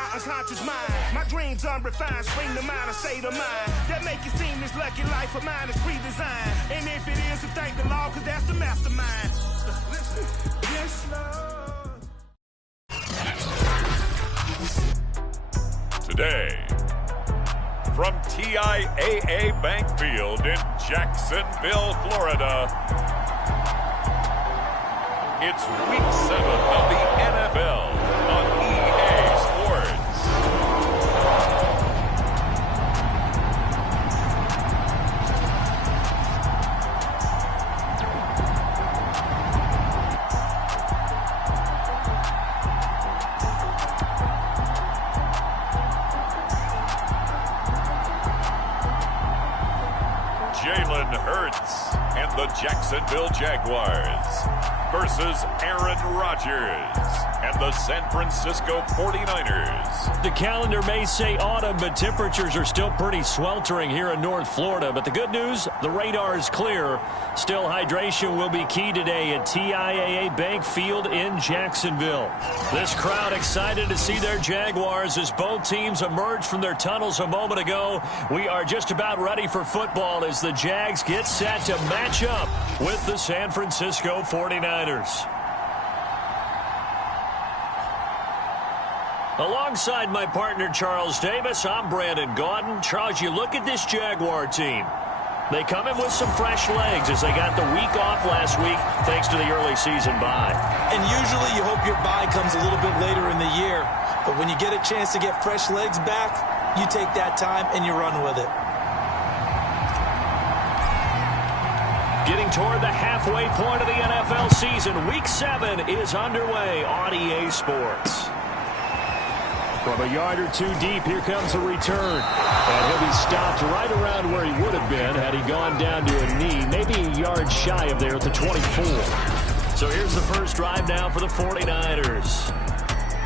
my unconscious mind. My dreams unrefined, spring to mind, a state of mind that make it seem this lucky life of mine is pre-designed. And if it is, then thank the Lord, cause that's the mastermind. Yes, Lord. Today, from TIAA Bank Field in Jacksonville, Florida, it's Week 7 of the NFL on EA Sports. Jalen Hurts and the Jacksonville Jaguars versus Aaron Rodgers and the San Francisco 49ers. The calendar may say autumn, but temperatures are still pretty sweltering here in North Florida. But the good news, the radar is clear. Still, hydration will be key today at TIAA Bank Field in Jacksonville. This crowd excited to see their Jaguars as both teams emerged from their tunnels a moment ago. We are just about ready for football as the Jags get set to match up with the San Francisco 49ers. Alongside my partner Charles Davis, I'm Brandon Gaudin. Charles, you look at this Jaguar team. They come in with some fresh legs as they got the week off last week thanks to the early season bye. And usually you hope your bye comes a little bit later in the year. But when you get a chance to get fresh legs back, you take that time and you run with it. Getting toward the halfway point of the NFL season, Week 7 is underway on EA Sports. From a yard or two deep, here comes a return. And he'll be stopped right around where he would have been had he gone down to a knee, maybe a yard shy of there at the 24. So here's the first drive now for the 49ers.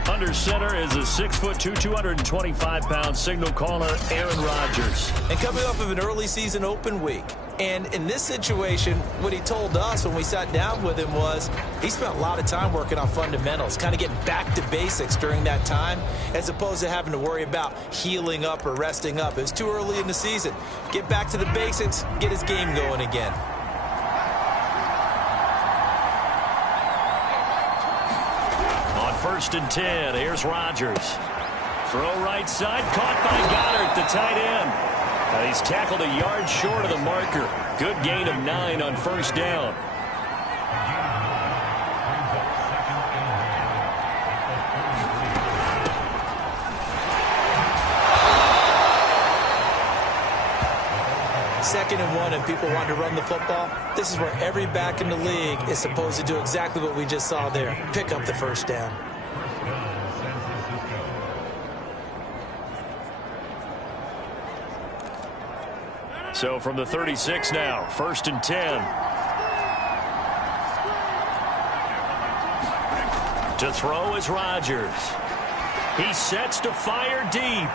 Under center is a 6'2", 225-pound signal caller, Aaron Rodgers. And coming off of an early season open week. And in this situation, what he told us when we sat down with him was he spent a lot of time working on fundamentals, kind of getting back to basics during that time, as opposed to having to worry about healing up or resting up. It was too early in the season. Get back to the basics, get his game going again. On 1st and 10, here's Rodgers. Throw right side, caught by Goddard, the tight end. He's tackled a yard short of the marker. Good gain of 9 on 1st down. Second and 1 and people want to run the football. This is where every back in the league is supposed to do exactly what we just saw there. Pick up the 1st down. So from the 36 now, 1st and 10. To throw is Rodgers. He sets to fire deep,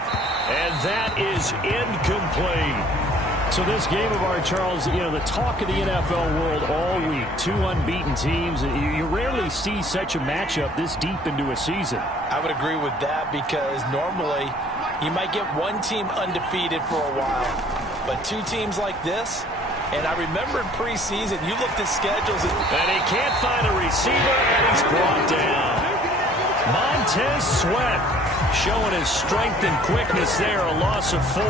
and that is incomplete. So this game of ours, Charles, you know, the talk of the NFL world all week, 2 unbeaten teams. You rarely see such a matchup this deep into a season. I would agree with that because normally you might get one team undefeated for a while. But 2 teams like this, and I remember in preseason, you looked at schedules. And he can't find a receiver, and he's brought down. Montez Sweat showing his strength and quickness there, a loss of 4.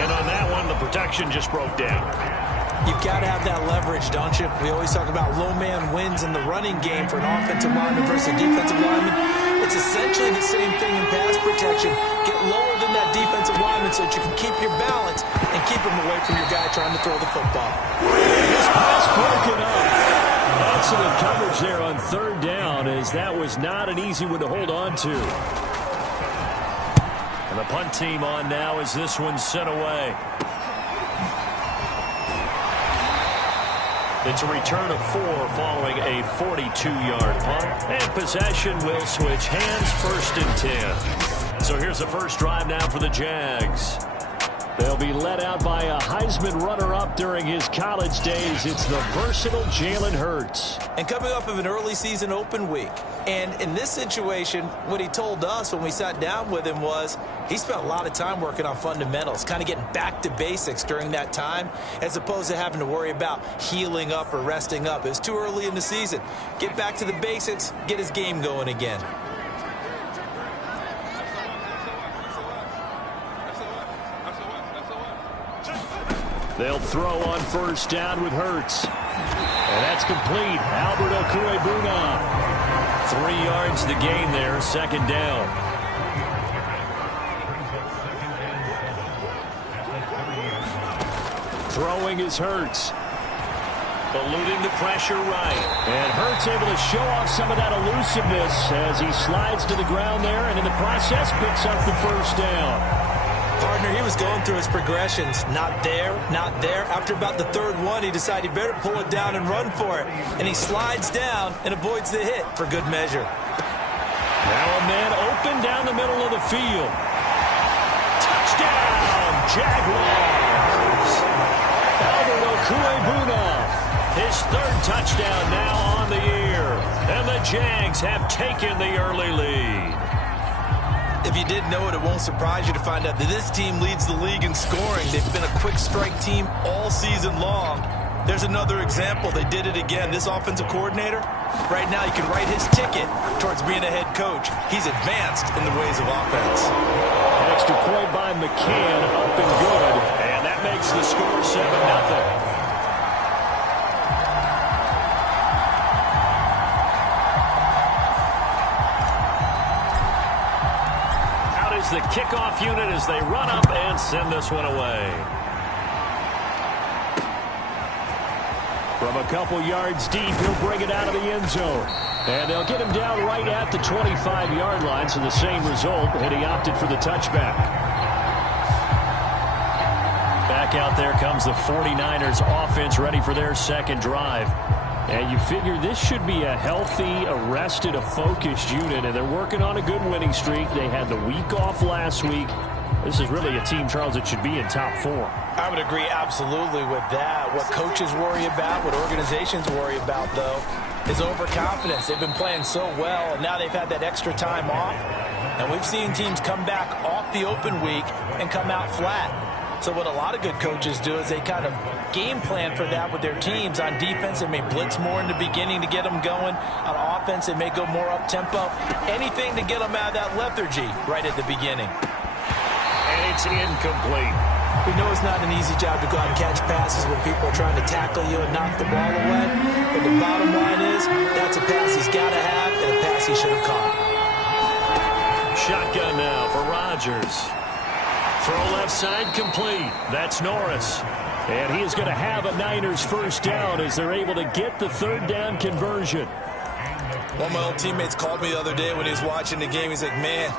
And on that one, the protection just broke down. You've got to have that leverage, don't you? We always talk about low man wins in the running game for an offensive lineman versus a defensive lineman. It's essentially the same thing in pass protection. Get lower than that defensive lineman so that you can keep your balance and keep him away from your guy trying to throw the football. This pass broken up. Excellent coverage there on 3rd down, as that was not an easy one to hold on to. And the punt team on now as this one's sent away. It's a return of 4 following a 42-yard punt. And possession will switch hands, 1st and 10. So here's the first drive now for the Jags. They'll be led out by a Heisman runner-up during his college days. It's the versatile Jalen Hurts. And coming up of an early season open week. And in this situation, what he told us when we sat down with him was he spent a lot of time working on fundamentals, kind of getting back to basics during that time, as opposed to having to worry about healing up or resting up. It was too early in the season. Get back to the basics, get his game going again. They'll throw on first down with Hurts. And that's complete. Albert Okwuegbunam. 3 yards the gain there, second down. Throwing is Hurts. Eluding the pressure right. And Hurts able to show off some of that elusiveness as he slides to the ground there and in the process picks up the first down. Partner, he was going through his progressions. Not there, not there. After about the third one, he decided he better pull it down and run for it. And he slides down and avoids the hit for good measure. Now a man open down the middle of the field. Touchdown, Jaguars. Albert Okwuegbunam. His third touchdown now on the year. And the Jags have taken the early lead. If you didn't know it, it won't surprise you to find out that this team leads the league in scoring. They've been a quick strike team all season long. There's another example. They did it again. This offensive coordinator, right now you can write his ticket towards being a head coach. He's advanced in the ways of offense. An extra point by McCann, up and good. And that makes the score 7-0. The kickoff unit as they run up and send this one away. From a couple yards deep, he'll bring it out of the end zone. And they'll get him down right at the 25-yard line, so the same result, and he opted for the touchback. Back out there comes the 49ers offense ready for their second drive. And you figure this should be a healthy, arrested, a focused unit, and they're working on a good winning streak. They had the week off last week. This is really a team, Charles, that should be in top 4. I would agree absolutely with that. What coaches worry about, what organizations worry about, though, is overconfidence. They've been playing so well, and now they've had that extra time off. And we've seen teams come back off the open week and come out flat. So what a lot of good coaches do is they kind of game plan for that with their teams. On defense, they may blitz more in the beginning to get them going. On offense, they may go more up-tempo. Anything to get them out of that lethargy right at the beginning. And it's incomplete. We know it's not an easy job to go out and catch passes when people are trying to tackle you and knock the ball away. But the bottom line is that's a pass he's got to have and a pass he should have caught. Shotgun now for Rodgers. Throw left side complete. That's Norris. And he is going to have a Niners first down as they're able to get the third down conversion. One of my old teammates called me the other day when he was watching the game. He's like, man,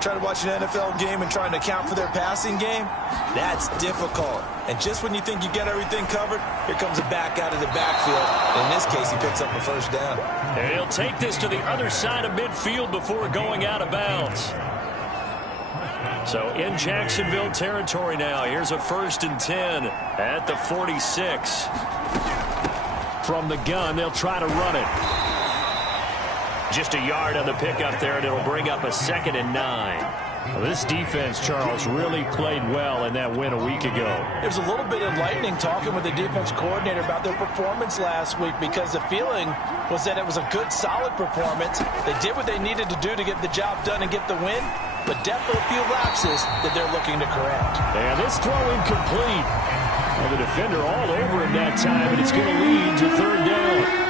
trying to watch an NFL game and trying to account for their passing game, that's difficult. And just when you think you get everything covered, here comes a back out of the backfield. In this case, he picks up a first down. And he'll take this to the other side of midfield before going out of bounds. So in Jacksonville territory now. Here's a 1st and 10 at the 46. From the gun, they'll try to run it. Just a yard on the pickup there, and it'll bring up a 2nd and 9. Well, this defense, Charles, really played well in that win a week ago. It was a little bit enlightening talking with the defense coordinator about their performance last week because the feeling was that it was a good, solid performance. They did what they needed to do to get the job done and get the win, but definitely a few lapses that they're looking to correct. And this throw incomplete. Well, the defender all over him that time, and it's going to lead to third down.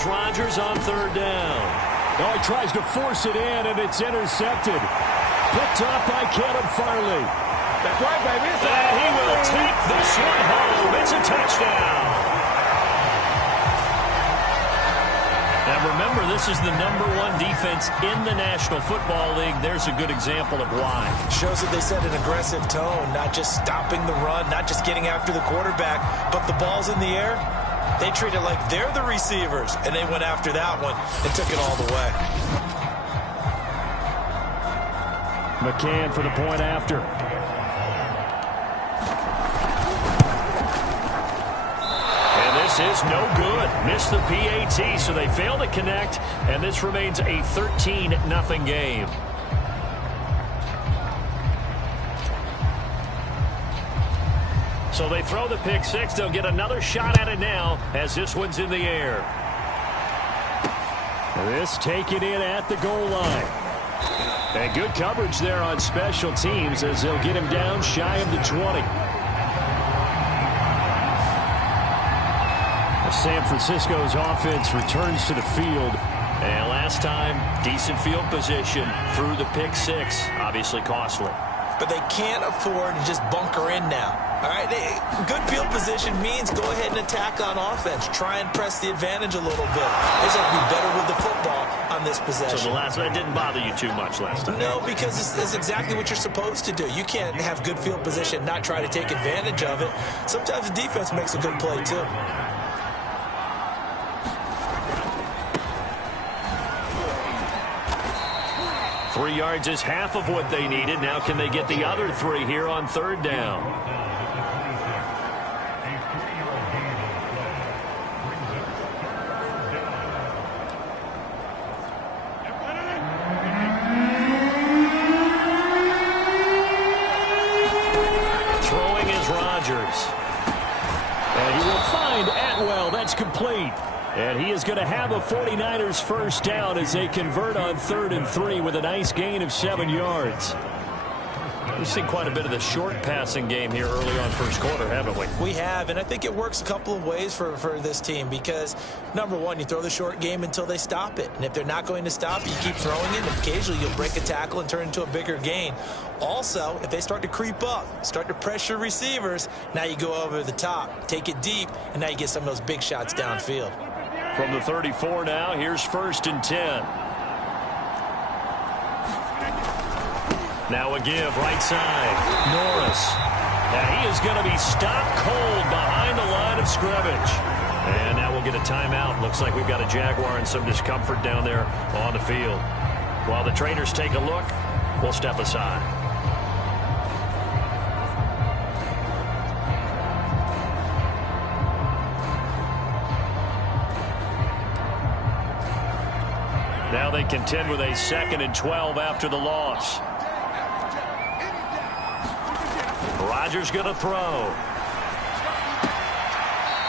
Rodgers on third down. Oh, he tries to force it in, and it's intercepted. Picked up by Caleb Farley. That's right, baby. And he will take this one home. It's a touchdown. Now, remember, this is the #1 defense in the National Football League. There's a good example of why. Shows that they set an aggressive tone, not just stopping the run, not just getting after the quarterback, but the ball's in the air. They treat it like they're the receivers, and they went after that one and took it all the way. McCann for the point after. And this is no good. Missed the PAT, so they fail to connect, and this remains a 13-0 game. So they throw the pick six. They'll get another shot at it now as this one's in the air. This taken in at the goal line. And good coverage there on special teams as they'll get him down shy of the 20. San Francisco's offense returns to the field. And last time, decent field position through the pick six. Obviously costly. But they can't afford to just bunker in now. All right, good field position means go ahead and attack on offense. Try and press the advantage a little bit. They just have to be better with the football on this possession. So that didn't bother you too much last time? No, because it's exactly what you're supposed to do. You can't have good field position and not try to take advantage of it. Sometimes the defense makes a good play, too. Three yards is half of what they needed. Now can they get the other three here on third down? Throwing is Rodgers. And he will find Atwell. That's complete. And he is going to have a 49ers first down as they convert on 3rd and 3 with a nice gain of 7 yards. We've seen quite a bit of the short passing game here early on first quarter, haven't we? We have, and I think it works a couple of ways for this team because, number one, you throw the short game until they stop it. And if they're not going to stop it, you keep throwing it, and occasionally you'll break a tackle and turn into a bigger gain. Also, if they start to creep up, start to pressure receivers, now you go over the top, take it deep, and now you get some of those big shots downfield. From the 34 now, here's 1st and 10. Now a give, right side. Norris. Now he is going to be stopped cold behind the line of scrimmage. And now we'll get a timeout. Looks like we've got a Jaguar and some discomfort down there on the field. While the trainers take a look, we'll step aside. Now they contend with a 2nd and 12 after the loss. Rodgers going to throw.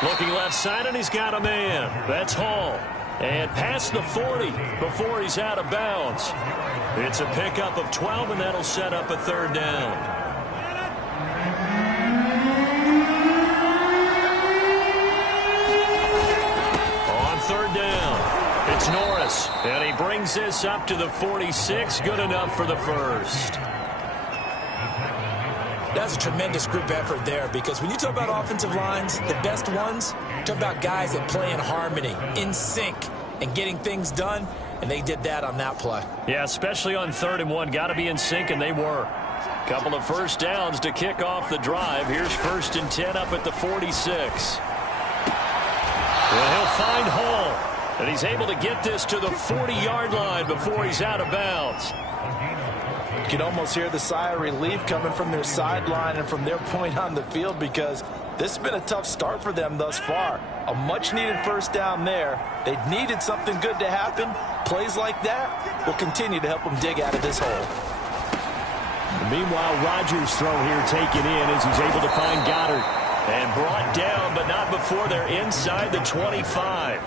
Looking left side, and he's got a man. That's Hall. And past the 40 before he's out of bounds. It's a pickup of 12, and that'll set up a 3rd down. On 3rd down, it's Norris. And he brings this up to the 46. Good enough for the first. That's a tremendous group effort there because when you talk about offensive lines, the best ones, talk about guys that play in harmony, in sync, and getting things done, and they did that on that play. Yeah, especially on 3rd and 1. Got to be in sync, and they were. Couple of first downs to kick off the drive. Here's 1st and 10 up at the 46. Well, he'll find Hall, and he's able to get this to the 40-yard line before he's out of bounds. You can almost hear the sigh of relief coming from their sideline and from their point on the field because this has been a tough start for them thus far. A much-needed first down there. They needed something good to happen. Plays like that will continue to help them dig out of this hole. Meanwhile, Rodgers' throw here taken in as he's able to find Goddard. And brought down, but not before they're inside the 25.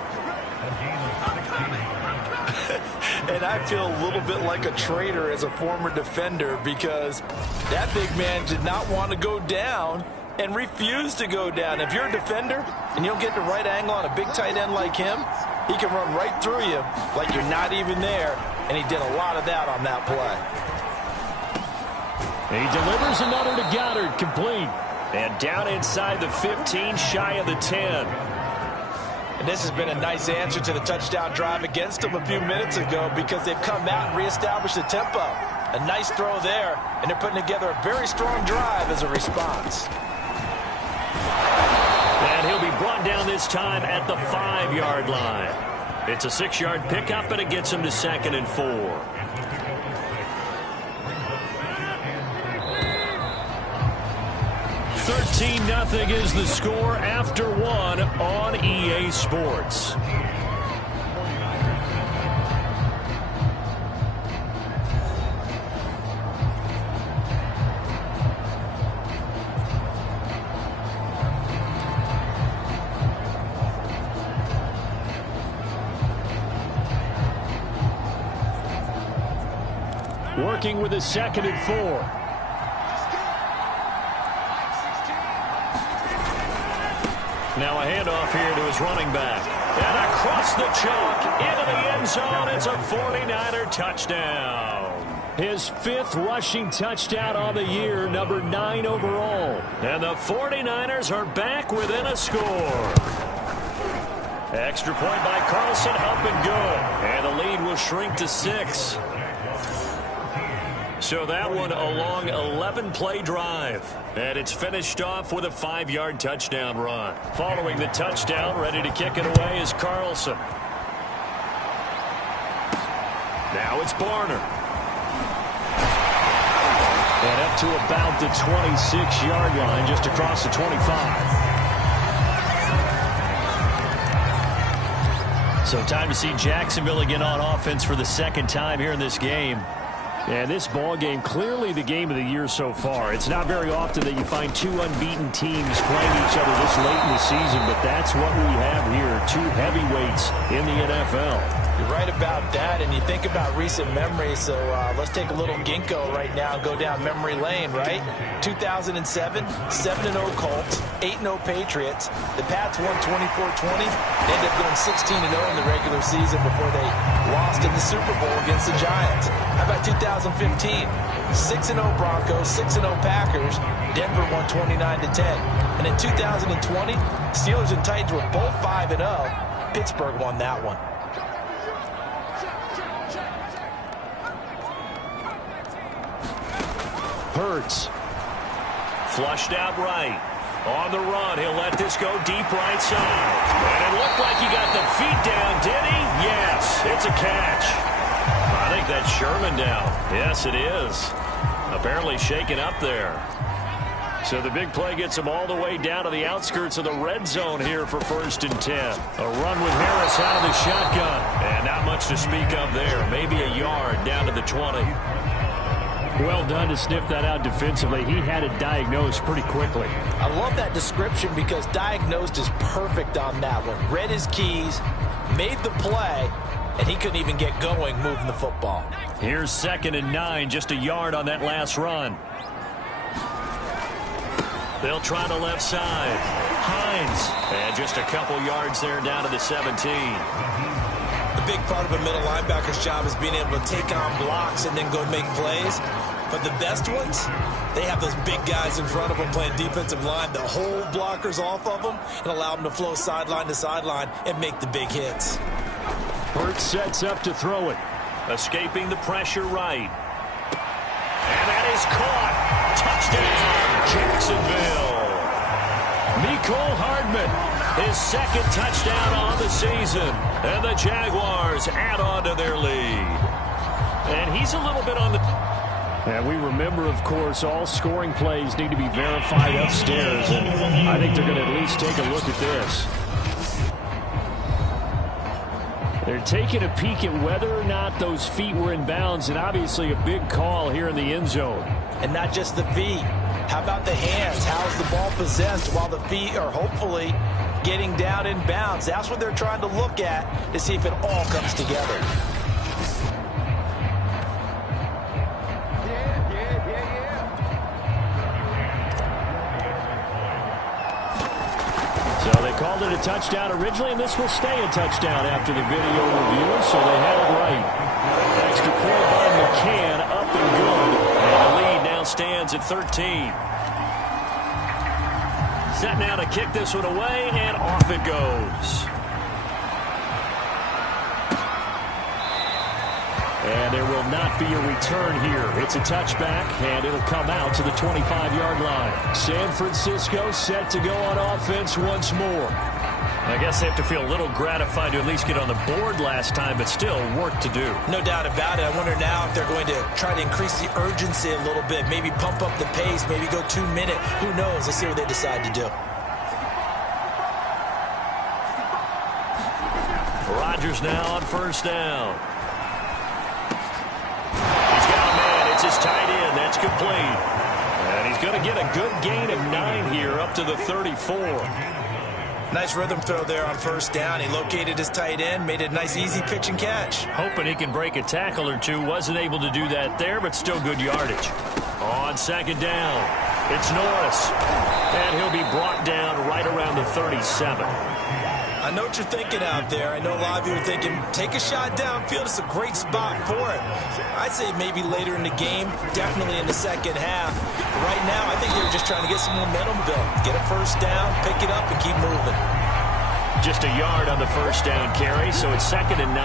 And I feel a little bit like a traitor as a former defender because that big man did not want to go down and refused to go down. If you're a defender and you don't get the right angle on a big tight end like him, he can run right through you like you're not even there, and he did a lot of that on that play. He delivers another to Goddard, complete. And down inside the 15, shy of the 10. And this has been a nice answer to the touchdown drive against them a few minutes ago because they've come out and reestablished the tempo. A nice throw there, and they're putting together a very strong drive as a response. And he'll be brought down this time at the 5-yard line. It's a 6-yard pickup, and it gets him to 2nd and 4. $13-0 is the score after 1 on EA Sports. Working with a 2nd and 4. Now a handoff here to his running back. And across the chalk into the end zone. It's a 49er touchdown. His 5th rushing touchdown on the year, number 9 overall. And the 49ers are back within a score. Extra point by Carlson, up and good. And the lead will shrink to 6. So that one a long 11-play drive. And it's finished off with a 5-yard touchdown run. Following the touchdown, ready to kick it away is Carlson. Now it's Barner. And up to about the 26-yard line, just across the 25. So time to see Jacksonville again on offense for the 2nd time here in this game. And this ball game, clearly the game of the year so far. It's not very often that you find 2 unbeaten teams playing each other this late in the season, but that's what we have here, 2 heavyweights in the NFL. You're right about that, and you think about recent memories, so let's take a little ginkgo right now and go down memory lane, right? 2007, 7-0 Colts, 8-0 Patriots. The Pats won 24-20. They ended up going 16-0 in the regular season before they lost in the Super Bowl against the Giants. How about 2015? 6-0 Broncos, 6-0 Packers. Denver won 29-10. And in 2020, Steelers and Titans were both 5-0. Pittsburgh won that one. Hurts. Flushed out right. On the run, he'll let this go deep right side. And it looked like he got the feet down, did he? Yes, it's a catch. I think that's Sherman down. Yes, it is. Apparently shaken up there. So the big play gets him all the way down to the outskirts of the red zone here for 1st and 10. A run with Harris out of the shotgun. And not much to speak of there. Maybe a yard down to the 20. Well done to sniff that out defensively. He had it diagnosed pretty quickly. I love that description because diagnosed is perfect on that one. Read his keys, made the play, and he couldn't even get going moving the football. Here's 2nd and 9, just a yard on that last run. They'll try the left side. Hines. And just a couple yards there down to the 17. The big part of a middle linebacker's job is being able to take on blocks and then go make plays. But the best ones, they have those big guys in front of them playing defensive line that hold blockers off of them and allow them to flow sideline to sideline and make the big hits. Hurts sets up to throw it. Escaping the pressure right. And that is caught. Touchdown, Jacksonville. Mecole Hardman, his 2nd touchdown on the season. And the Jaguars add on to their lead. And he's a little bit on the... And we remember, of course, all scoring plays need to be verified upstairs. And I think they're going to at least take a look at this. They're taking a peek at whether or not those feet were in bounds, and obviously a big call here in the end zone. And not just the feet. How about the hands? How's the ball possessed while the feet are hopefully getting down in bounds? That's what they're trying to look at to see if it all comes together. So they called it a touchdown originally, and this will stay a touchdown after the video review, so they had it right. Extra point by McCann, up and good. And the lead now stands at 13. Set now to kick this one away, and off it goes. And there will not be a return here. It's a touchback, and it'll come out to the 25-yard line. San Francisco set to go on offense once more. I guess they have to feel a little gratified to at least get on the board last time, but still work to do. No doubt about it. I wonder now if they're going to try to increase the urgency a little bit, maybe pump up the pace, maybe go 2 minute. Who knows? Let's see what they decide to do. Rodgers now on first down. He's got a man. It's his tight end. That's complete. And he's going to get a good gain of 9 here up to the 34. Nice rhythm throw there on first down. He located his tight end, made it a nice easy pitch and catch. Hoping he can break a tackle or two. Wasn't able to do that there, but still good yardage. On second down, it's Norris. And he'll be brought down right around the 37. I know what you're thinking out there. I know a lot of you are thinking, take a shot downfield. It's a great spot for it. I'd say maybe later in the game, definitely in the second half. But right now, I think they're just trying to get some momentum built. Get a first down, pick it up, and keep moving. Just a yard on the first down carry, so it's 2nd and 9.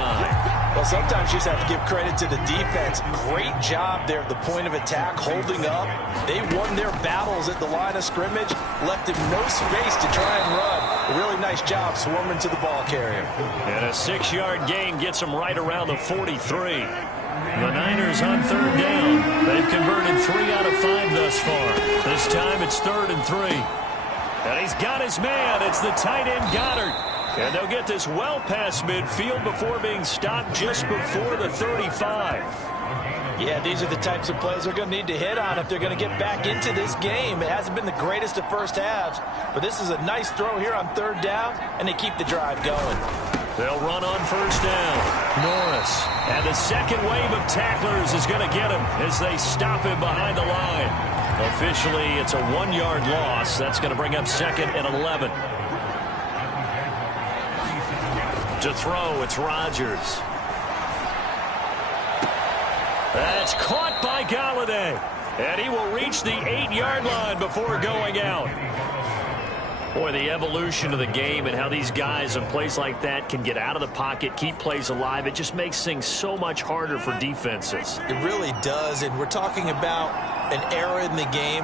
Well, sometimes you just have to give credit to the defense. Great job there at the point of attack, holding up. They won their battles at the line of scrimmage, left him no space to try and run. A really nice job swarming to the ball carrier. And a 6-yard gain gets him right around the 43. The Niners on third down. They've converted 3 out of 5 thus far. This time it's 3rd and 3. And he's got his man. It's the tight end Goddard. And they'll get this well past midfield before being stopped just before the 35. Yeah, these are the types of plays they're going to need to hit on if they're going to get back into this game. It hasn't been the greatest of first halves, but this is a nice throw here on third down, and they keep the drive going. They'll run on first down. Norris. And the second wave of tacklers is going to get him as they stop him behind the line. Officially, it's a 1-yard loss. That's going to bring up 2nd and 11. To throw, it's Rodgers. That's caught by Galladay. And he will reach the 8-yard line before going out. Boy, the evolution of the game and how these guys in plays like that can get out of the pocket, keep plays alive, it just makes things so much harder for defenses. It really does, and we're talking about an era in the game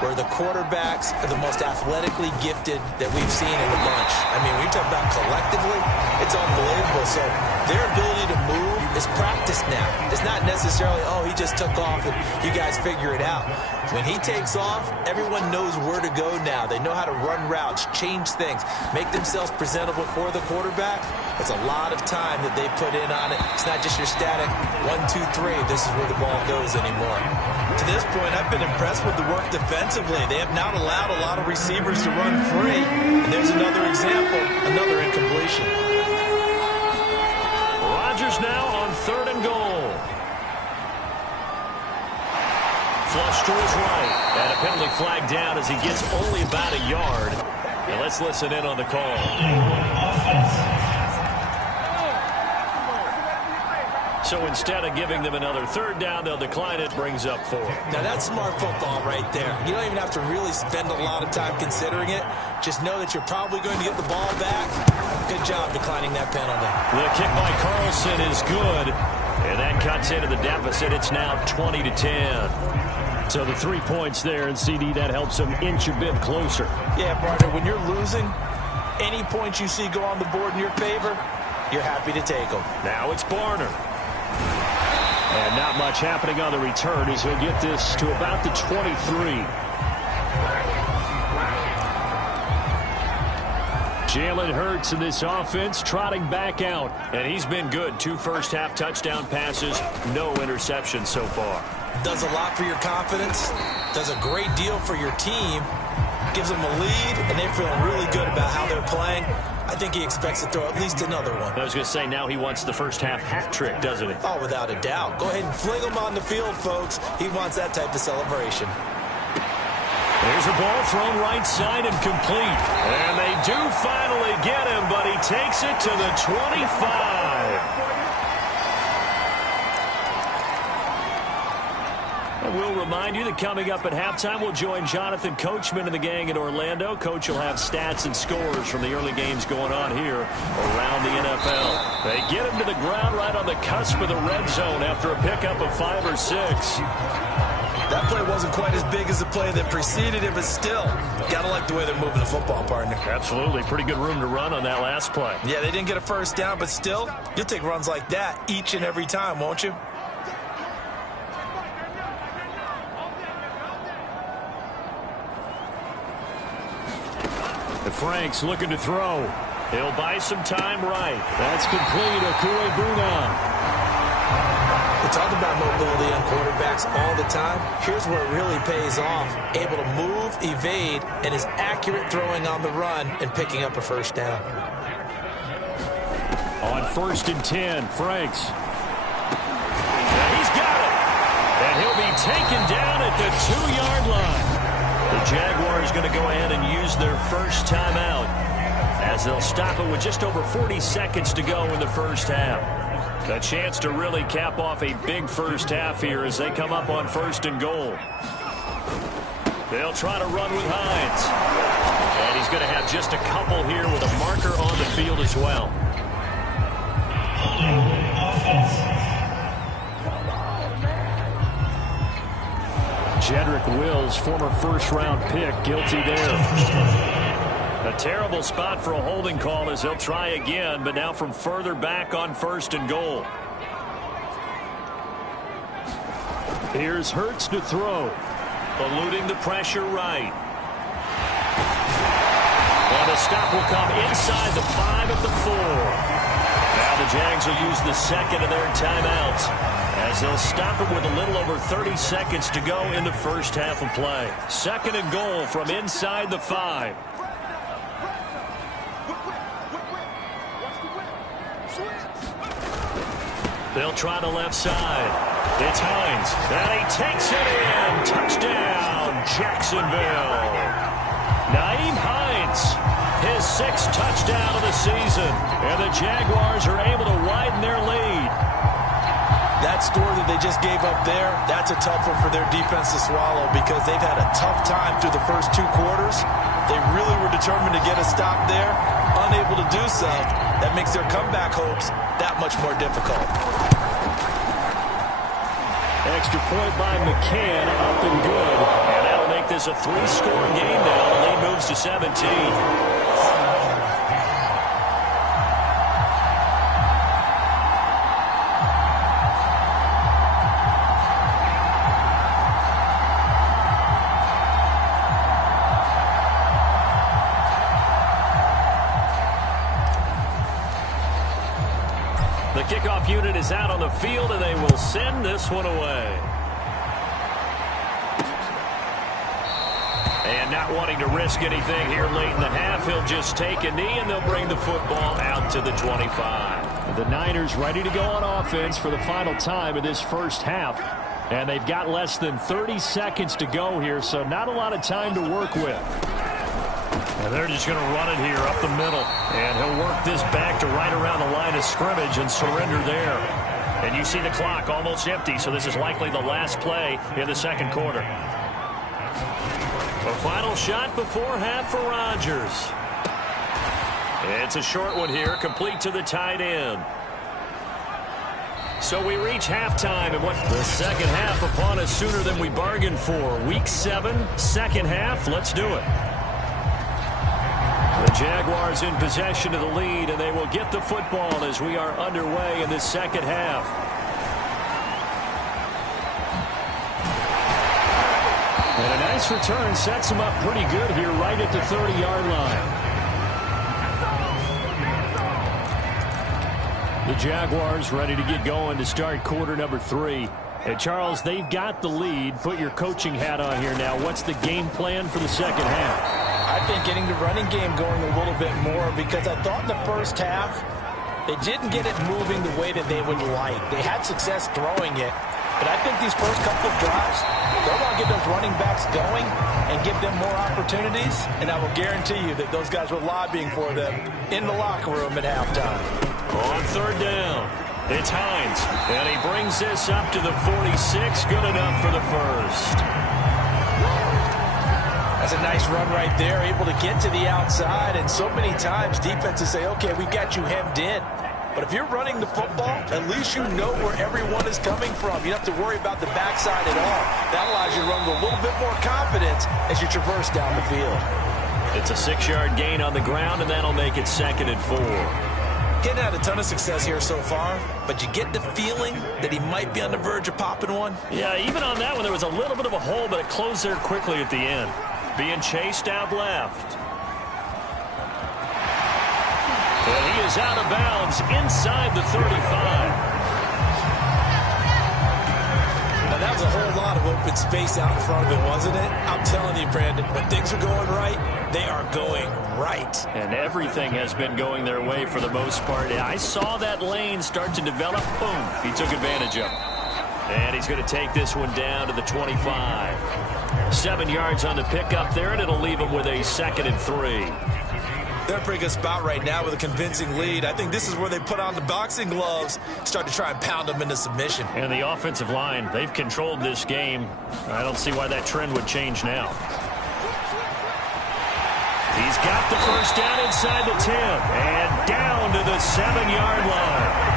where the quarterbacks are the most athletically gifted that we've seen in a bunch. I mean, when you talk about collectively, it's unbelievable. So their ability to move is practiced now. It's not necessarily, oh, he just took off and you guys figure it out. When he takes off, everyone knows where to go now. They know how to run routes, change things, make themselves presentable for the quarterback. It's a lot of time that they put in on it. It's not just your static 1, 2, 3. This is where the ball goes anymore. To this point, I've been impressed with the work defensively. They have not allowed a lot of receivers to run free. And there's another example, another incompletion. Rodgers now on 3rd and goal. Flush to his right. And a penalty flag down as he gets only about a yard. And let's listen in on the call. So instead of giving them another 3rd down, they'll decline it. Brings up 4. Now that's smart football right there. You don't even have to really spend a lot of time considering it. Just know that you're probably going to get the ball back. Good job declining that penalty. The kick by Carlson is good. And that cuts into the deficit. It's now 20-10. So the 3 points there, and CD, that helps them inch a bit closer. Yeah, partner, when you're losing, any points you see go on the board in your favor, you're happy to take them. Now it's Barner. And not much happening on the return as he'll get this to about the 23. Jalen Hurts in this offense trotting back out. And he's been good. 2 first-half touchdown passes, no interceptions so far. Does a lot for your confidence, does a great deal for your team, gives them a lead, and they're feeling really good about how they're playing. I think he expects to throw at least another one. I was going to say, now he wants the first-half hat trick, doesn't he? Oh, without a doubt. Go ahead and fling him on the field, folks. He wants that type of celebration. There's a ball thrown right side and complete. And they do finally get him, but he takes it to the 25. And we'll remind you that coming up at halftime, we'll join Jonathan Coachman and the gang in Orlando. Coach will have stats and scores from the early games going on here around the NFL. They get him to the ground right on the cusp of the red zone after a pickup of 5 or 6. That play wasn't quite as big as the play that preceded it, but still, got to like the way they're moving the football, partner. Absolutely. Pretty good room to run on that last play. Yeah, they didn't get a first down, but still, you'll take runs like that each and every time, won't you? Frank's looking to throw. He'll buy some time right. That's complete. Okuebuna. We talk about mobility on quarterbacks all the time. Here's where it really pays off. Able to move, evade, and is accurate throwing on the run and picking up a first down. On 1st and 10, Franks. And he's got it. And he'll be taken down at the 2-yard line. The Jaguars going to go ahead and use their first timeout as they'll stop it with just over 40 seconds to go in the first half. A chance to really cap off a big first half here as they come up on 1st and goal. They'll try to run with Hines. And he's going to have just a couple here with a marker on the field as well. Jedrick Wills, former first-round pick, guilty there. A terrible spot for a holding call as they'll try again, but now from further back on 1st and goal. Here's Hurts to throw, eluding the pressure right. And the stop will come inside the 5 at the 4. Now the Jags will use the second of their timeouts as they'll stop it with a little over 30 seconds to go in the first half of play. 2nd and goal from inside the 5. They'll try the left side. It's Hines. And he takes it in. Touchdown, Jacksonville. Nyheim Hines, his 6th touchdown of the season. And the Jaguars are able to widen their lead. That score that they just gave up there, that's a tough one for their defense to swallow because they've had a tough time through the first 2 quarters. They really were determined to get a stop there, unable to do so. That makes their comeback hopes that much more difficult. Extra point by McCann, up and good. And that'll make this a 3-score game now. The lead moves to 17. The kickoff unit is out on the field, and they will send this one away. And not wanting to risk anything here late in the half, he'll just take a knee, and they'll bring the football out to the 25. The Niners ready to go on offense for the final time of this first half. And they've got less than 30 seconds to go here, so not a lot of time to work with. And they're just going to run it here up the middle. And he'll work this back to right around the line of scrimmage and surrender there. And you see the clock almost empty, so this is likely the last play in the 2nd quarter. A final shot before half for Rodgers. It's a short one here, complete to the tight end. So we reach halftime, and what the second half upon us sooner than we bargained for. Week 7, second half, let's do it. The Jaguars in possession of the lead, and they will get the football as we are underway in this second half. And a nice return sets them up pretty good here right at the 30-yard line. The Jaguars ready to get going to start quarter number 3. And Charles, they've got the lead. Put your coaching hat on here now. What's the game plan for the second half? I think getting the running game going a little bit more because I thought in the first half they didn't get it moving the way that they would like. They had success throwing it, but I think these first couple of drives, they'll want to get those running backs going and give them more opportunities, and I will guarantee you that those guys were lobbying for them in the locker room at halftime. On 3rd down, it's Hines, and he brings this up to the 46, good enough for the first. That's a nice run right there, able to get to the outside, and so many times defenses say, okay, we got you hemmed in. But if you're running the football, at least you know where everyone is coming from. You don't have to worry about the backside at all. That allows you to run with a little bit more confidence as you traverse down the field. It's a 6-yard gain on the ground, and that'll make it 2nd and 4. Getting had a ton of success here so far, but you get the feeling that he might be on the verge of popping one. Yeah, even on that one, there was a little bit of a hole, but it closed there quickly at the end. Being chased out left. And he is out of bounds inside the 35. Now, that was a whole lot of open space out in front of him, wasn't it? I'm telling you, Brandon, when things are going right, they are going right. And everything has been going their way for the most part. I saw that lane start to develop. Boom. He took advantage of it. And he's going to take this one down to the 25. 7 yards on the pickup there, and it'll leave him with a 2nd and 3. They're in a pretty good spot right now with a convincing lead. I think this is where they put on the boxing gloves, start to try and pound them into submission. And the offensive line, they've controlled this game. I don't see why that trend would change now. He's got the first down inside the 10 and down to the 7-yard line.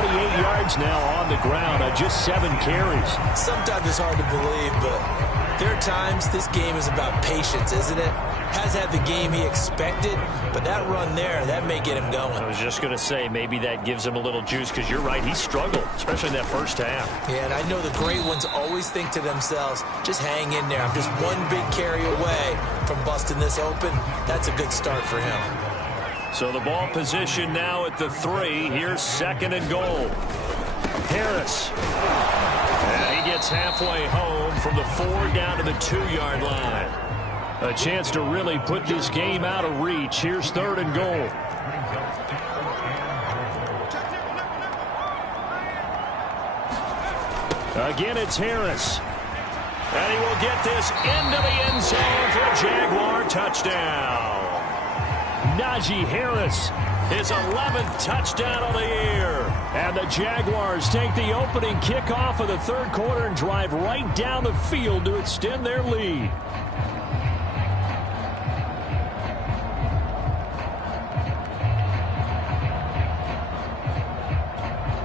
48 yards now on the ground on just 7 carries. Sometimes it's hard to believe, but there are times this game is about patience, isn't it? Has had the game he expected, but that run there, that may get him going. I was just going to say, maybe that gives him a little juice, because you're right, he struggled, especially in that first half. Yeah, and I know the great ones always think to themselves, just hang in there. I'm just one big carry away from busting this open. That's a good start for him. So the ball position now at the 3. Here's 2nd and goal. Harris. And he gets halfway home from the 4 down to the 2-yard line. A chance to really put this game out of reach. Here's 3rd and goal. Again, it's Harris. And he will get this into the end zone for a Jaguar touchdown. Najee Harris, his 11th touchdown of the year. And the Jaguars take the opening kickoff of the 3rd quarter and drive right down the field to extend their lead.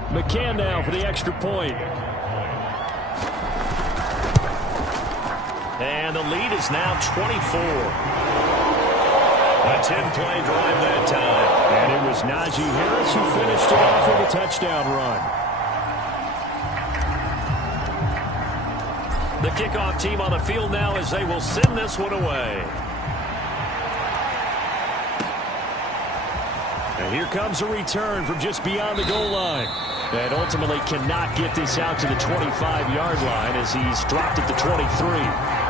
McCann now for the extra point. And the lead is now 24. A 10-play drive that time. And it was Najee Harris who finished it off with a touchdown run. The kickoff team on the field now as they will send this one away. And here comes a return from just beyond the goal line. And ultimately cannot get this out to the 25-yard line as he's dropped at the 23.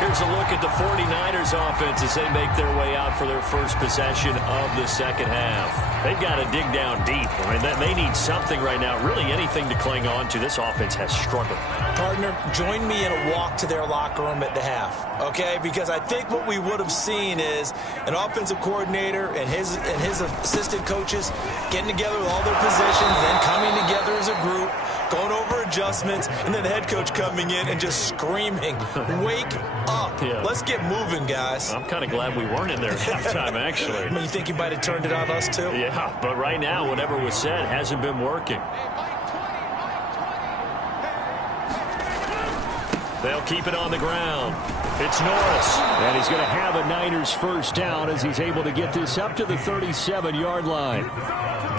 Here's a look at the 49ers offense as they make their way out for their first possession of the second half. They've got to dig down deep. I mean, they need something right now, really anything to cling on to. This offense has struggled. Partner, join me in a walk to their locker room at the half, okay? Because I think what we would have seen is an offensive coordinator and his assistant coaches getting together with all their positions, then coming together as a group, going over adjustments, and then the head coach coming in and just screaming, wake up. Yeah. Let's get moving, guys. I'm kind of glad we weren't in there at halftime, actually. I mean, you think you might have turned it on us, too? Yeah, but right now, whatever was said hasn't been working. They'll keep it on the ground. It's Norris, and he's going to have a Niners first down as he's able to get this up to the 37-yard line.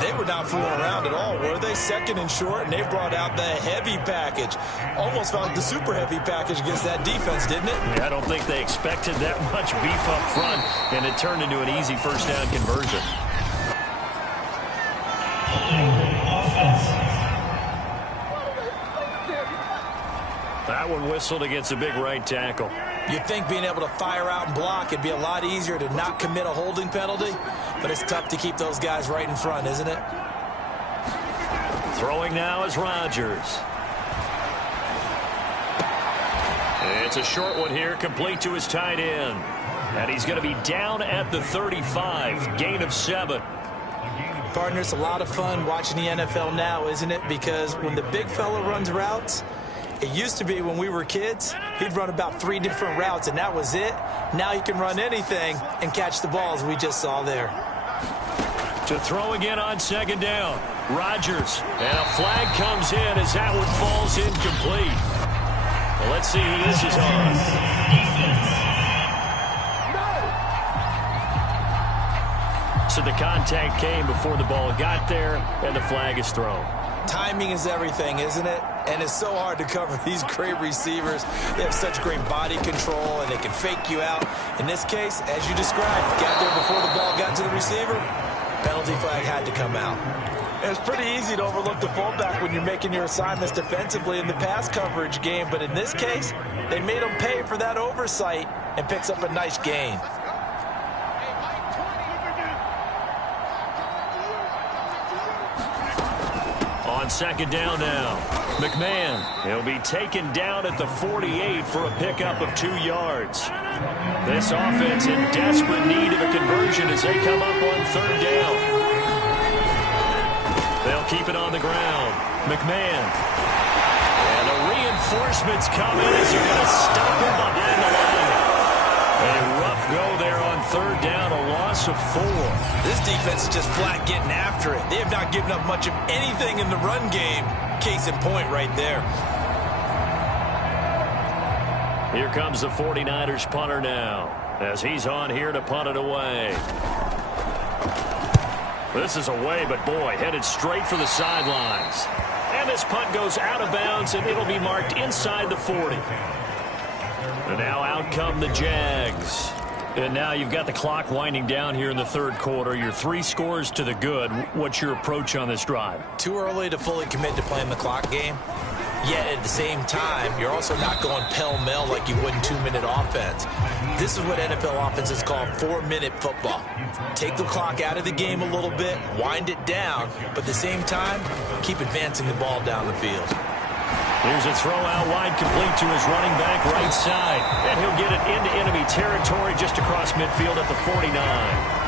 They were not fooling around at all, were they? 2nd and short, and they brought out the heavy package. Almost found the super heavy package against that defense, didn't it? Yeah, I don't think they expected that much beef up front, and it turned into an easy first down conversion. That one whistled against a big right tackle. You'd think being able to fire out and block it'd be a lot easier to not commit a holding penalty, but it's tough to keep those guys right in front, isn't it? Throwing now is Rodgers. It's a short one here, complete to his tight end. And he's going to be down at the 35, gain of 7. Partner, it's a lot of fun watching the NFL now, isn't it? Because when the big fella runs routes, it used to be when we were kids, he'd run about 3 different routes, and that was it. Now he can run anything and catch the balls we just saw there. To throw again on second down. Rodgers. And a flag comes in as that one falls incomplete. Well, let's see who this is on. So the contact came before the ball got there, and the flag is thrown. Timing is everything, isn't it? And it's so hard to cover these great receivers. They have such great body control, and they can fake you out. In this case, as you described, got there before the ball got to the receiver. Penalty flag had to come out. It's pretty easy to overlook the fullback when you're making your assignments defensively in the pass coverage game. But in this case, they made him pay for that oversight and picks up a nice gain. On second down now, McMahon. He'll be taken down at the 48 for a pickup of 2 yards. This offense in desperate need of a conversion as they come up on third down. They'll keep it on the ground. McMahon. And the reinforcements come in as they're going to stop him behind the line. A rough go there on third down, a loss of 4. This defense is just flat getting after it. They have not given up much of anything in the run game. Case in point right there. Here comes the 49ers punter now as he's on here to punt it away. This is away, but boy, headed straight for the sidelines. And this punt goes out of bounds, and it'll be marked inside the 40. And now out come the Jags. And now you've got the clock winding down here in the third quarter. You're 3 scores to the good. What's your approach on this drive? Too early to fully commit to playing the clock game. Yet at the same time, you're also not going pell-mell like you would in 2-minute offense. This is what NFL offenses call 4-minute football. Take the clock out of the game a little bit, wind it down, but at the same time, keep advancing the ball down the field. Here's a throw out wide, complete to his running back right side. And he'll get it into enemy territory just across midfield at the 49.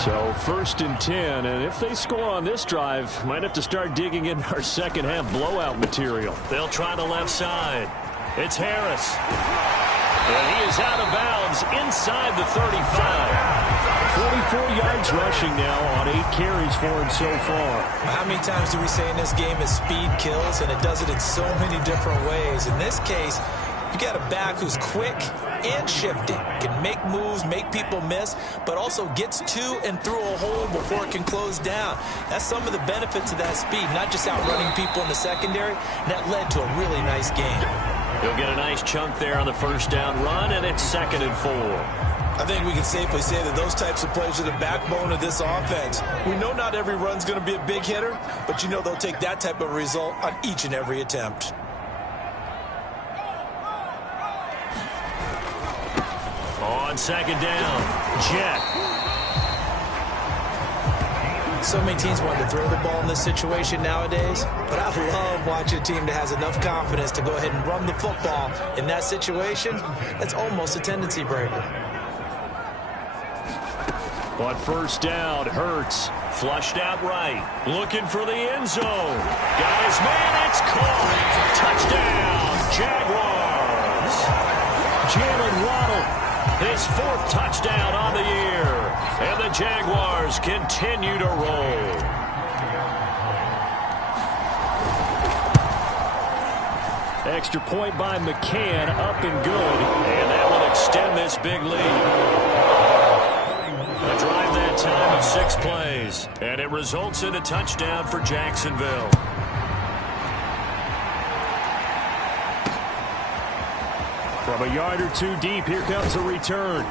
So 1st and 10, and if they score on this drive, might have to start digging in our second half blowout material. They'll try the left side. It's Harris. And he is out of bounds inside the 35. 44 yards rushing now on 8 carries for him so far. How many times do we say in this game is speed kills, and it does it in so many different ways. In this case, you got a back who's quick and shifting, can make moves, make people miss, but also gets to and through a hole before it can close down. That's some of the benefits of that speed, not just outrunning people in the secondary. And that led to a really nice game. He'll get a nice chunk there on the first down run, and it's 2nd and 4. I think we can safely say that those types of plays are the backbone of this offense. We know not every run's going to be a big hitter, but you know they'll take that type of result on each and every attempt. On second down, Jet. So many teams want to throw the ball in this situation nowadays, but I love watching a team that has enough confidence to go ahead and run the football in that situation. That's almost a tendency breaker. On first down, Hurts flushed out right, looking for the end zone. Got his man, it's caught. Touchdown, Jaguars. Jalen Waddle, his 4th touchdown on the year. And the Jaguars continue to roll. Extra point by McCann, up and good. And that will extend this big lead. A drive that time of 6 plays, and it results in a touchdown for Jacksonville. From a yard or 2 deep, here comes a return.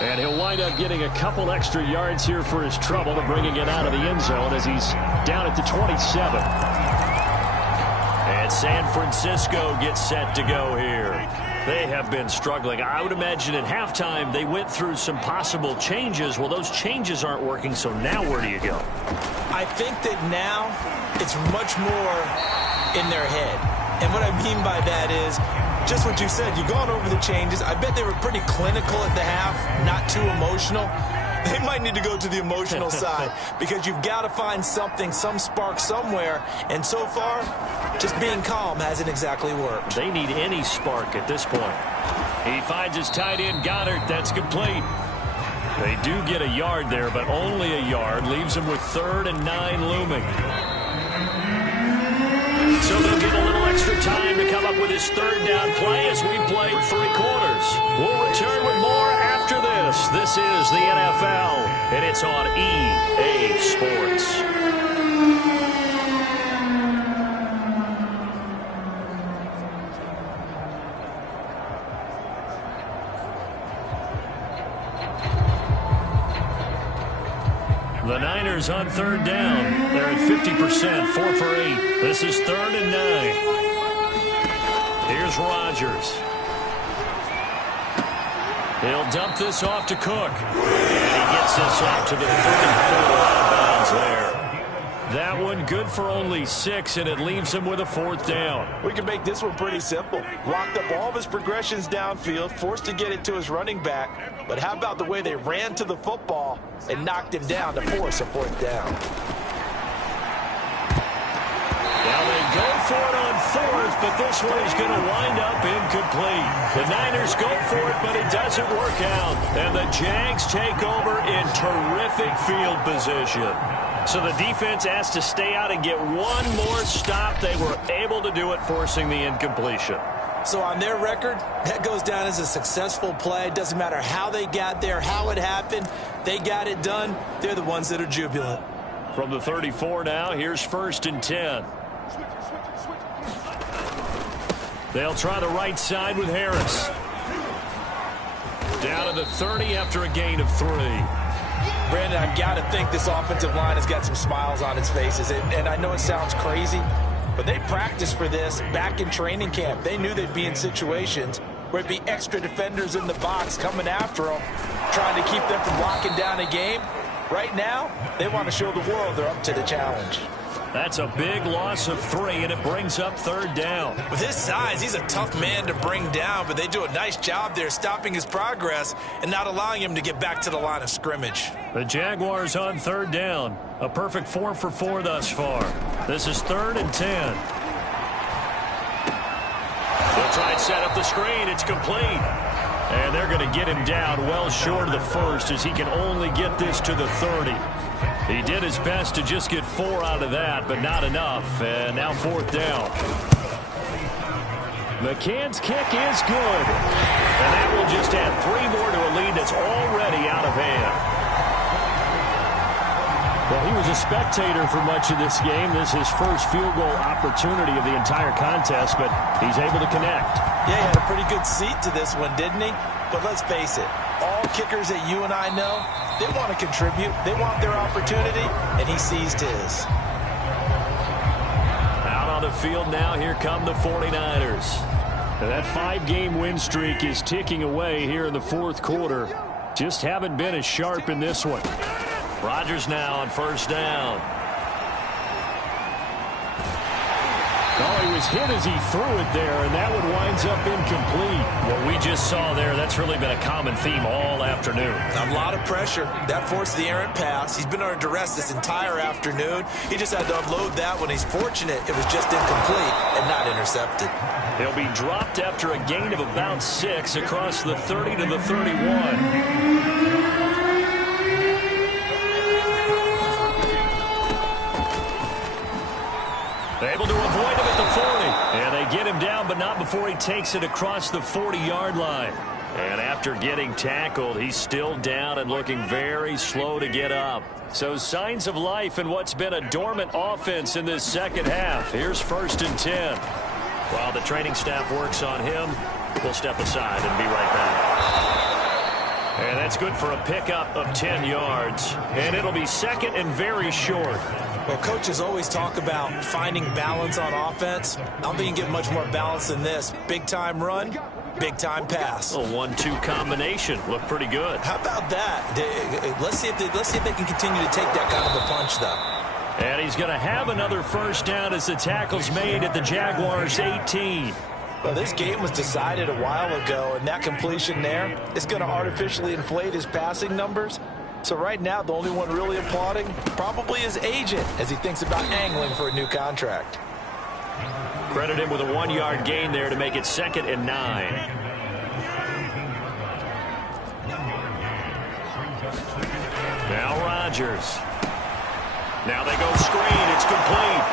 And he'll wind up getting a couple extra yards here for his trouble to bringing it out of the end zone as he's down at the 27. And San Francisco gets set to go here. They have been struggling. I would imagine at halftime they went through some possible changes. Well, those changes aren't working, so now where do you go? I think that now it's much more in their head. And what I mean by that is just what you said. You've gone over the changes. I bet they were pretty clinical at the half, not too emotional. They might need to go to the emotional side because you've got to find something, some spark somewhere. And so far, just being calm hasn't exactly worked. They need any spark at this point. He finds his tight end, Goddard. That's complete. They do get a yard there, but only a yard. Leaves them with 3rd and 9 looming. So they'll get a little extra time to come up with his 3rd down play as we play 3 quarters. We'll return with more after this. This is the NFL, and it's on EA Sports. The Niners on 3rd down. They're at 50%, 4 for 8. This is 3rd and 9. Here's Rodgers. He'll dump this off to Cook. And he gets this off to the 34 out of bounds there. That one good for only 6, and it leaves him with a 4th down. We can make this one pretty simple. Locked up all of his progressions downfield, forced to get it to his running back. But how about the way they ran to the football and knocked him down to force a 4th down? Now they go for it on 4th, but this one is going to wind up incomplete. The Niners go for it, but it doesn't work out. And the Jags take over in terrific field position. So the defense has to stay out and get one more stop. They were able to do it, forcing the incompletion. So on their record, that goes down as a successful play. It doesn't matter how they got there, how it happened. They got it done. They're the ones that are jubilant. From the 34 now, here's 1st and 10. They'll try the right side with Harris. Down to the 30 after a gain of 3. Brandon, I've got to think this offensive line has got some smiles on its faces. And I know it sounds crazy, but they practiced for this back in training camp. They knew they'd be in situations where it'd be extra defenders in the box coming after them, trying to keep them from locking down a game. Right now, they want to show the world they're up to the challenge. That's a big loss of 3, and it brings up 3rd down. With his size, he's a tough man to bring down, but they do a nice job there stopping his progress and not allowing him to get back to the line of scrimmage. The Jaguars on 3rd down. A perfect 4 for 4 thus far. This is 3rd and 10. They'll try and set up the screen. It's complete. And they're going to get him down well short of the 1st as he can only get this to the 30. He did his best to just get 4 out of that, but not enough. And now 4th down. McCann's kick is good. And that will just add 3 more to a lead that's already out of hand. Well, he was a spectator for much of this game. This is his first field goal opportunity of the entire contest, but he's able to connect. Yeah, he had a pretty good seat to this one, didn't he? But let's face it, all kickers that you and I know, they want to contribute. They want their opportunity, and he seized his. Out on the field now, here come the 49ers. And that 5-game win streak is ticking away here in the 4th quarter. Just haven't been as sharp in this one. Rodgers now on 1st down. Oh, he was hit as he threw it there, and that one winds up incomplete. What we just saw there, that's really been a common theme all afternoon. A lot of pressure. That forced the errant pass. He's been under duress this entire afternoon. He just had to unload that when he's fortunate it was just incomplete and not intercepted. He'll be dropped after a gain of about 6 across the 30 to the 31. Able to avoid him at the 40. And they get him down, but not before he takes it across the 40-yard line. And after getting tackled, he's still down and looking very slow to get up. So signs of life in what's been a dormant offense in this second half. Here's 1st and 10. While the training staff works on him, we'll step aside and be right back. And that's good for a pickup of 10 yards. And it'll be 2nd and very short. Well, coaches always talk about finding balance on offense. I don't think you can get much more balance than this. Big-time run, big-time pass. A 1-2 combination. Looked pretty good. How about that? Let's see if they can continue to take that kind of a punch, though. And he's going to have another 1st down as the tackle's made at the Jaguars' 18. Well, this game was decided a while ago, and that completion there is going to artificially inflate his passing numbers. So right now, the only one really applauding probably his agent as he thinks about angling for a new contract. Credit him with a 1-yard gain there to make it 2nd and 9. Now Rodgers. Now they go screen. It's complete.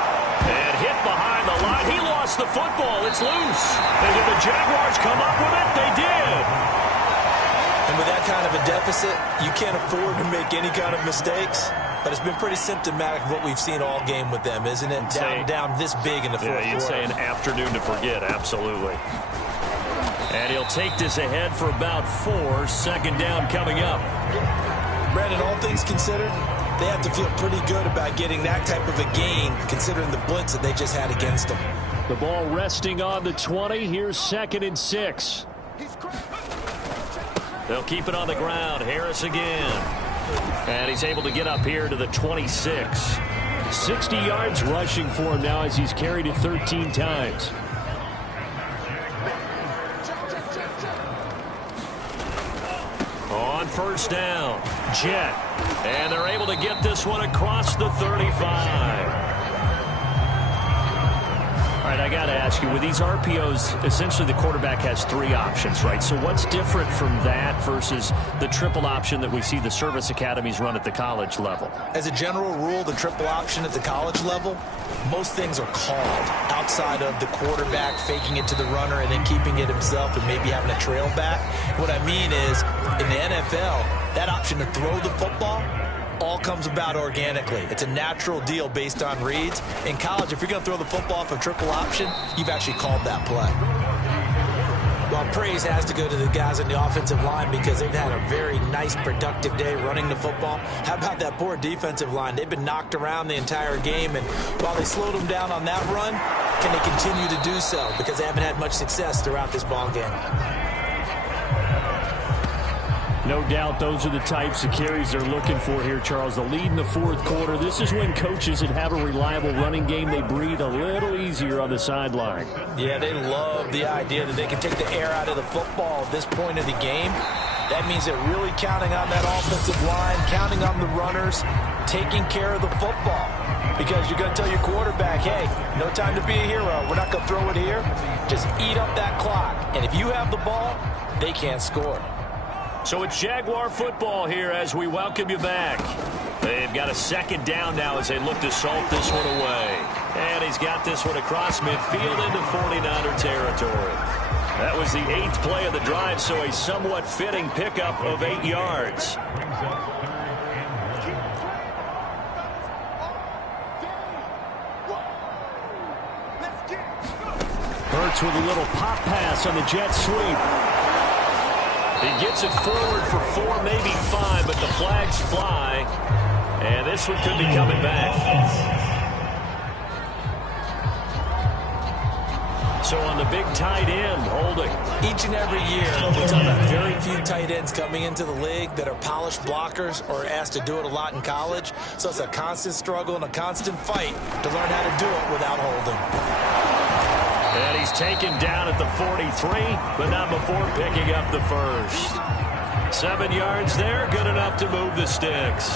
And hit behind the line. He lost the football. It's loose. And did the Jaguars come up with it? They did. And with that kind of a deficit, you can't afford to make any kind of mistakes. But it's been pretty symptomatic of what we've seen all game with them, isn't it? Down this big in the fourth quarter. Yeah, you'd say an afternoon to forget. Absolutely. And he'll take this ahead for about 4. Second down coming up. Brandon, all things considered, they have to feel pretty good about getting that type of a gain, considering the blitz that they just had against them. The ball resting on the 20. Here's 2nd and 6. They'll keep it on the ground. Harris again. And he's able to get up here to the 26. 60 yards rushing for him now as he's carried it 13 times. On first down, Jet. And they're able to get this one across the 35. All right, I got to ask you, with these RPOs, essentially the quarterback has 3 options, right? So what's different from that versus the triple option that we see the service academies run at the college level? As a general rule, the triple option at the college level, most things are called outside of the quarterback faking it to the runner and then keeping it himself and maybe having a trail back. What I mean is, in the NFL, that option to throw the football all comes about organically. It's a natural deal based on reads. In college, if you're going to throw the football off a triple option, you've actually called that play. Well, praise has to go to the guys on the offensive line because they've had a very nice, productive day running the football. How about that poor defensive line? They've been knocked around the entire game, and while they slowed them down on that run, can they continue to do so? Because they haven't had much success throughout this ball game. No doubt those are the types of carries they're looking for here, Charles. The lead in the fourth quarter. This is when coaches that have a reliable running game, they breathe a little easier on the sideline. Yeah, they love the idea that they can take the air out of the football at this point of the game. That means they're really counting on that offensive line, counting on the runners, taking care of the football. Because you're going to tell your quarterback, hey, no time to be a hero. We're not going to throw it here. Just eat up that clock. And if you have the ball, they can't score. So it's Jaguar football here as we welcome you back. They've got a second down now as they look to salt this one away. And he's got this one across midfield into 49er territory. That was the 8th play of the drive, so a somewhat fitting pickup of 8 yards. Hurts with a little pop pass on the jet sweep. He gets it forward for 4, maybe 5, but the flags fly. And this one could be coming back. So on the big tight end, holding. Each and every year, we talk about very few tight ends coming into the league that are polished blockers or asked to do it a lot in college. So it's a constant struggle and a constant fight to learn how to do it without holding. And he's taken down at the 43, but not before picking up the first. 7 yards there, good enough to move the sticks.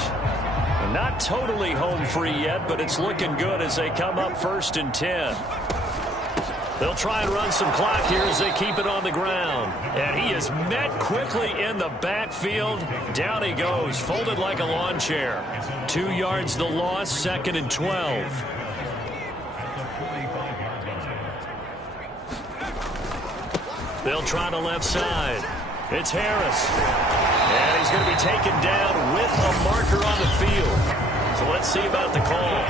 Not totally home free yet, but it's looking good as they come up 1st and 10. They'll try and run some clock here as they keep it on the ground. And he is met quickly in the backfield. Down he goes, folded like a lawn chair. 2 yards the loss, 2nd and 12. They'll try the left side. It's Harris. And he's going to be taken down with a marker on the field. So let's see about the call.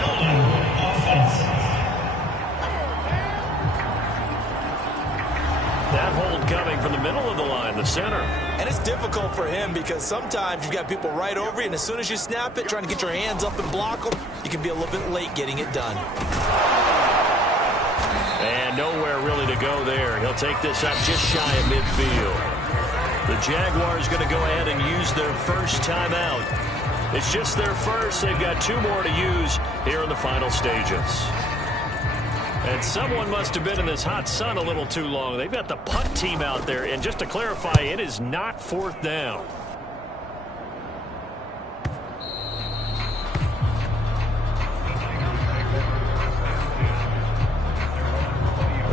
That hold coming from the middle of the line, the center. And it's difficult for him because sometimes you've got people right over you, and as soon as you snap it, trying to get your hands up and block them, you can be a little bit late getting it done. And nowhere really to go there. He'll take this up just shy of midfield. The Jaguars going to go ahead and use their first timeout. It's just their first. They've got 2 more to use here in the final stages. And someone must have been in this hot sun a little too long. They've got the punt team out there. And just to clarify, it is not 4th down.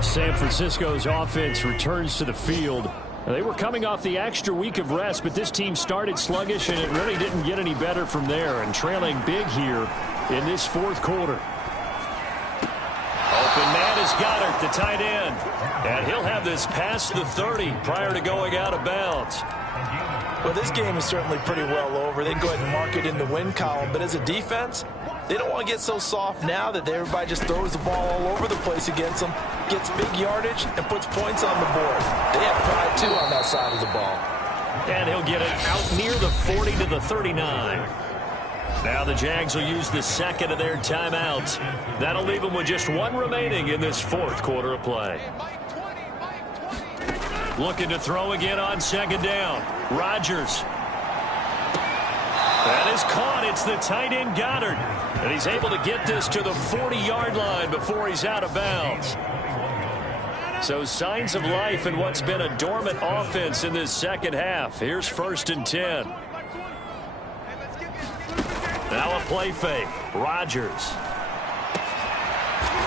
San Francisco's offense returns to the field. They were coming off the extra week of rest, but this team started sluggish, and it really didn't get any better from there, and trailing big here in this fourth quarter. Open man is Goddard, the tight end. And he'll have this past the 30 prior to going out of bounds. Well, this game is certainly pretty well over. They can go ahead and mark it in the win column, but as a defense, they don't want to get so soft now that everybody just throws the ball all over the place against them, gets big yardage, and puts points on the board. They have pride, too, on that side of the ball. And he'll get it out near the 40 to the 39. Now the Jags will use the second of their timeouts. That'll leave them with just one remaining in this fourth quarter of play. Looking to throw again on second down. Rodgers. That is caught. It's the tight end Goddard. And he's able to get this to the 40-yard line before he's out of bounds. So signs of life in what's been a dormant offense in this second half. Here's 1st and 10. Now a play fake. Rodgers.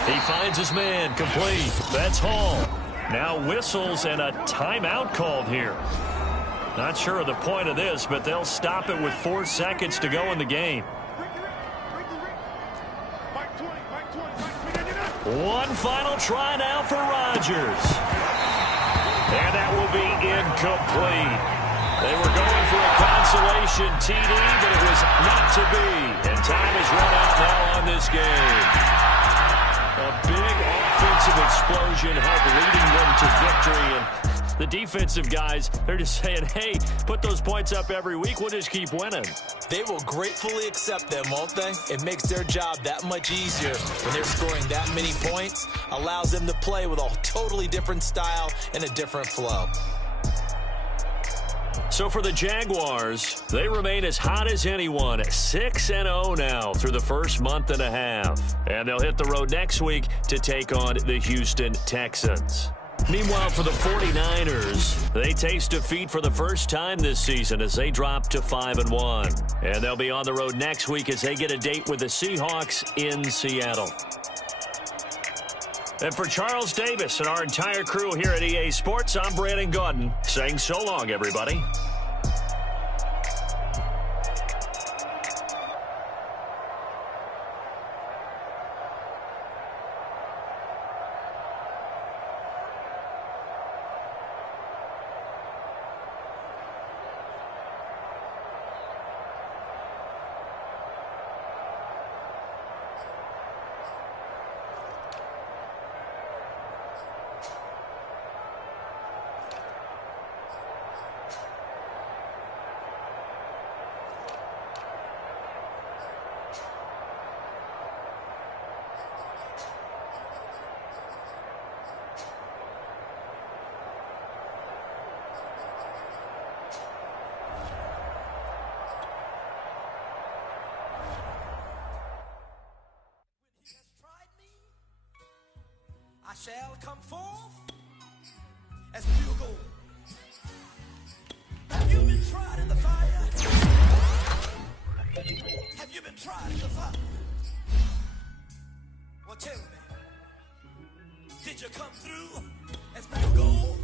He finds his man. Complete. That's Hall. Now whistles and a timeout called here. Not sure of the point of this, but they'll stop it with 4 seconds to go in the game. One final try now for Rodgers. And that will be incomplete. They were going for a consolation TD, but it was not to be. And time has run out now on this game. A big offensive explosion helped leading them to victory. And the defensive guys, they're just saying, hey, put those points up every week. We'll just keep winning. They will gratefully accept them, won't they? It makes their job that much easier when they're scoring that many points. Allows them to play with a totally different style and a different flow. So for the Jaguars, they remain as hot as anyone, 6-0 now through the first month and a half. And they'll hit the road next week to take on the Houston Texans. Meanwhile, for the 49ers, they taste defeat for the first time this season as they drop to 5-1. And they'll be on the road next week as they get a date with the Seahawks in Seattle. And for Charles Davis and our entire crew here at EA Sports, I'm Brandon Gaudin saying so long, everybody. I shall come forth as pure gold. Have you been tried in the fire? Have you been tried in the fire? Well, tell me, did you come through as pure gold?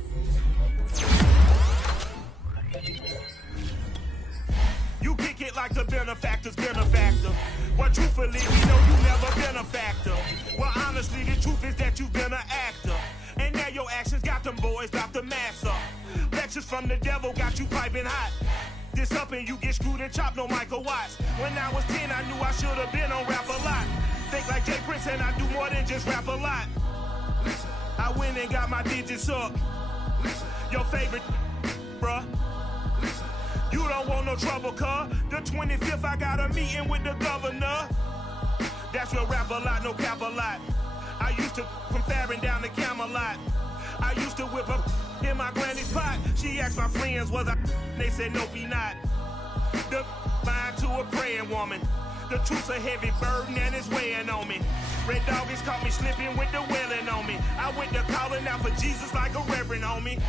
You kick it like the benefactor's benefactor. Well, truthfully, we know you never been a factor. Well, honestly, the truth is that you've been an actor. And now your actions got them boys drop the mask up. Lectures from the devil got you piping hot. This up and you get screwed and chopped, no Michael Watts. When I was 10, I knew I should have been on rap a lot. Think like Jay Prince and I do more than just rap a lot. I went and got my digits up. Your favorite, bruh. You don't want no trouble, cuz. The 25th, I got a meeting with the governor. That's real rap a lot, no cap a lot. I used to from Farron down to Camelot. I used to whip up in my granny's pot. She asked my friends, was I? They said, nope, he not. The mind to a praying woman. The truth's a heavy burden and it's weighing on me. Red Dog has caught me slipping with the wailing on me. I went to calling out for Jesus like a reverend, homie.